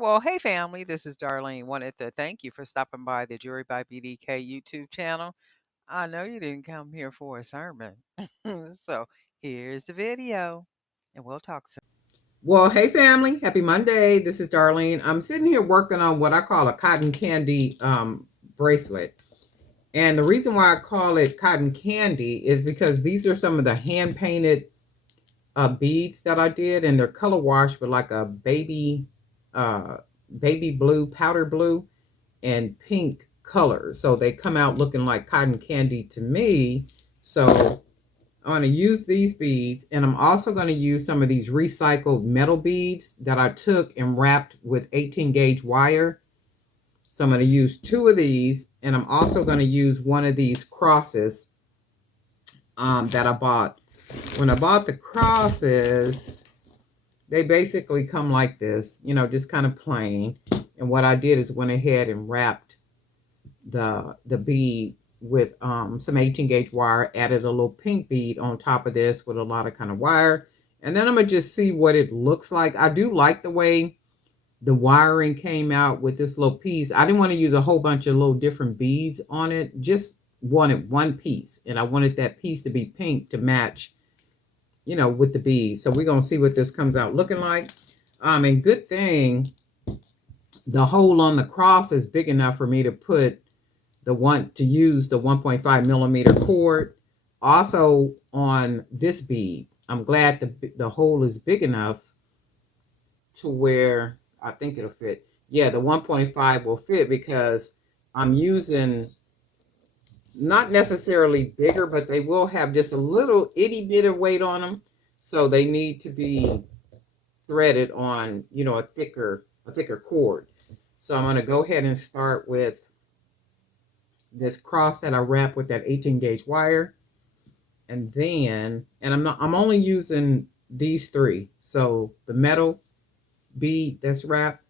Well, hey family, this is Darlene. Wanted to thank you for stopping by the Jury by BDK YouTube channel. I know you didn't come here for a sermon. So here's the video, and we'll talk soon. Well, hey family, happy Monday. This is Darlene. I'm sitting here working on what I call a cotton candy bracelet. And the reason why I call it cotton candy is because these are some of the hand painted beads that I did, and they're color washed with like a uh, baby blue, powder blue, and pink color. So they come out looking like cotton candy to me. So I'm going to use these beads, and I'm also going to use some of these recycled metal beads that I took and wrapped with 18 gauge wire. So I'm going to use two of these, and I'm also going to use one of these crosses that I bought. When I bought the crosses, they basically come like this, just kind of plain. And what I did is went ahead and wrapped the bead with some 18 gauge wire, added a little pink bead on top of this with a lot of kind of wire. And then I'm going to just see what it looks like. I do like the way the wiring came out with this little piece. I didn't want to use a whole bunch of little different beads on it. Just wanted one piece. And I wanted that piece to be pink to match, with the beads. So we're going to see what this comes out looking like. And good thing the hole on the cross is big enough for me to use the 1.5 millimeter cord. Also on this bead, I'm glad the hole is big enough to where I think it'll fit. Yeah, the 1.5 will fit because I'm using not necessarily bigger, but they will have just a little itty bit of weight on them. So they need to be threaded on, a thicker cord. So I'm going to go ahead and start with this cross that I wrap with that 18 gauge wire. And then, I'm only using these three. So the metal bead that's wrapped,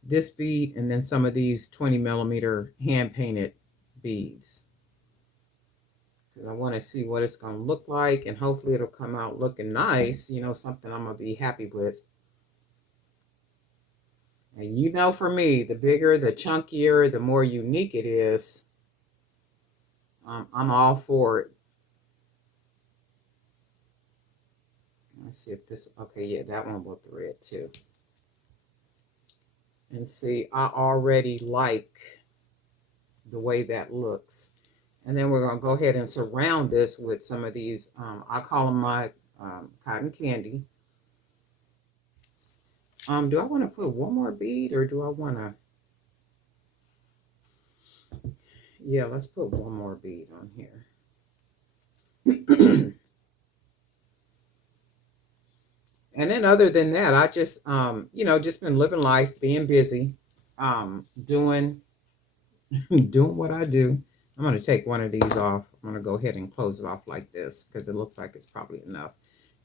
this bead, and then some of these 20 millimeter hand painted beads. Because I want to see what it's going to look like, and hopefully it'll come out looking nice, something I'm going to be happy with. And for me, the bigger, the chunkier, the more unique it is, I'm all for it. Let's see if this, okay, yeah, that one will thread too. And see, I already like the way that looks. And then we're going to go ahead and surround this with some of these, I call them my cotton candy. Do I want to put one more bead, or do I want to? Yeah, let's put one more bead on here. And then other than that, I just, just been living life, being busy, doing doing what I do. I'm going to take one of these off. I'm going to go ahead and close it off like this because it looks like it's probably enough.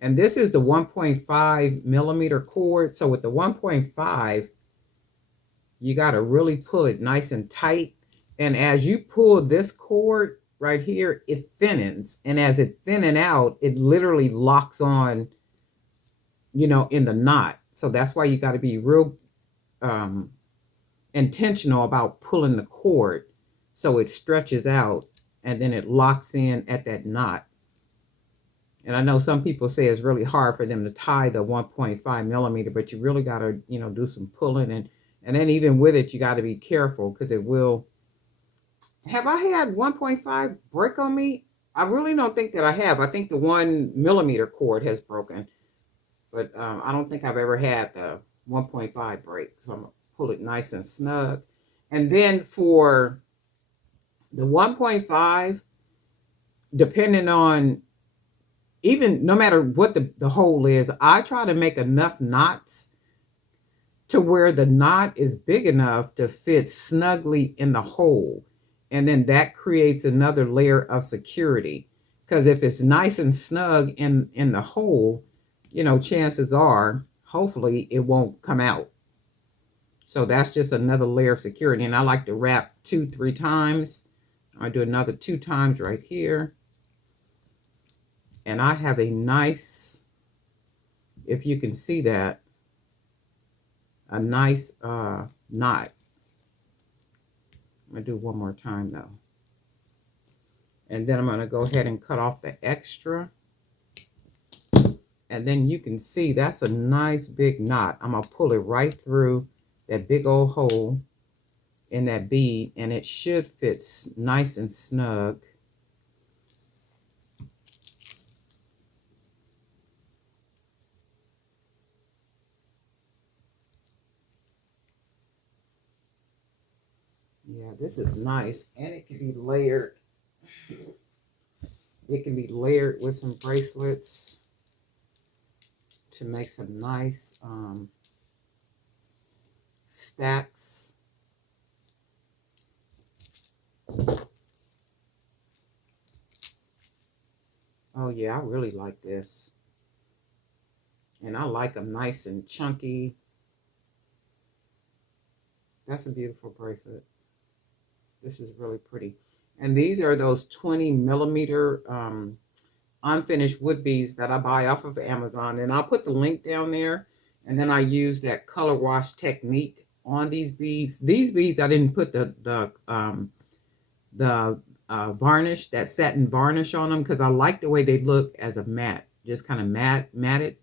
And this is the 1.5 millimeter cord. So with the 1.5, you got to really pull it nice and tight. And as you pull this cord right here, it thinnens. And as it thinning out, it literally locks on, in the knot. So that's why you got to be real intentional about pulling the cord so it stretches out and then it locks in at that knot. And I know some people say it's really hard for them to tie the 1.5 millimeter, but you really got to, do some pulling. And then even with it, you got to be careful because it will. Have I had 1.5 break on me? I really don't think that I have. I think the 1 millimeter cord has broken, but I don't think I've ever had the 1.5 break. So I'm going to pull it nice and snug. And then for the 1.5, depending on, even no matter what the hole is, I try to make enough knots to where the knot is big enough to fit snugly in the hole. And then that creates another layer of security. Because if it's nice and snug in the hole, chances are, hopefully, it won't come out. So that's just another layer of security. And I like to wrap 2-3 times. I do another 2 times right here. And I have a nice, if you can see that, a nice knot. I'm going to do one more time though. And then I'm going to go ahead and cut off the extra. And then you can see that's a nice big knot. I'm going to pull it right through that big old hole in that bead, and it should fit nice and snug. Yeah, this is nice, and it can be layered. It can be layered with some bracelets to make some nice stacks. Oh yeah, I really like this. And I like them nice and chunky. That's a beautiful bracelet. This is really pretty. And these are those 20 millimeter unfinished wood beads that I buy off of Amazon. And I'll put the link down there. And then I use that color wash technique on these beads. These beads, I didn't put the varnish, that satin varnish on them, because I like the way they look as a matte, just kind of matted.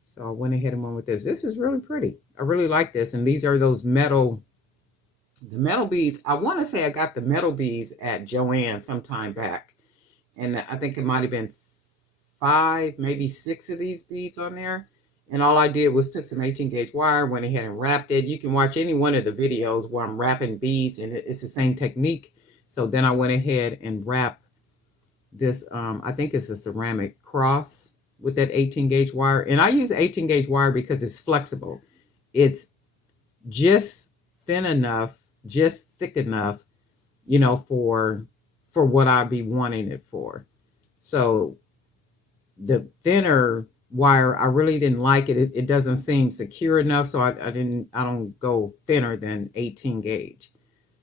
So I went ahead and went with this. This is really pretty. I really like this. And these are those the metal beads. I want to say I got the metal beads at Joann some time back. And I think it might have been 5, maybe 6 of these beads on there. And all I did was took some 18 gauge wire, went ahead and wrapped it. You can watch any one of the videos where I'm wrapping beads, and it's the same technique. So then I went ahead and wrapped this, I think it's a ceramic cross with that 18 gauge wire. And I use 18 gauge wire because it's flexible. It's just thin enough, just thick enough, for what I'd be wanting it for. So the thinner wire, I really didn't like it. It doesn't seem secure enough, so I don't go thinner than 18 gauge.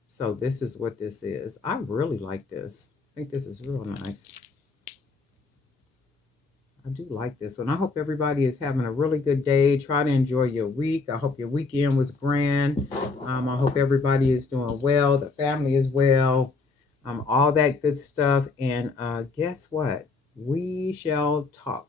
So this is what this is. I really like this. I think this is real nice. I do like this one. I hope everybody is having a really good day. Try to enjoy your week. I hope your weekend was grand. I hope everybody is doing well. The family is well. All that good stuff. And guess what? We shall talk.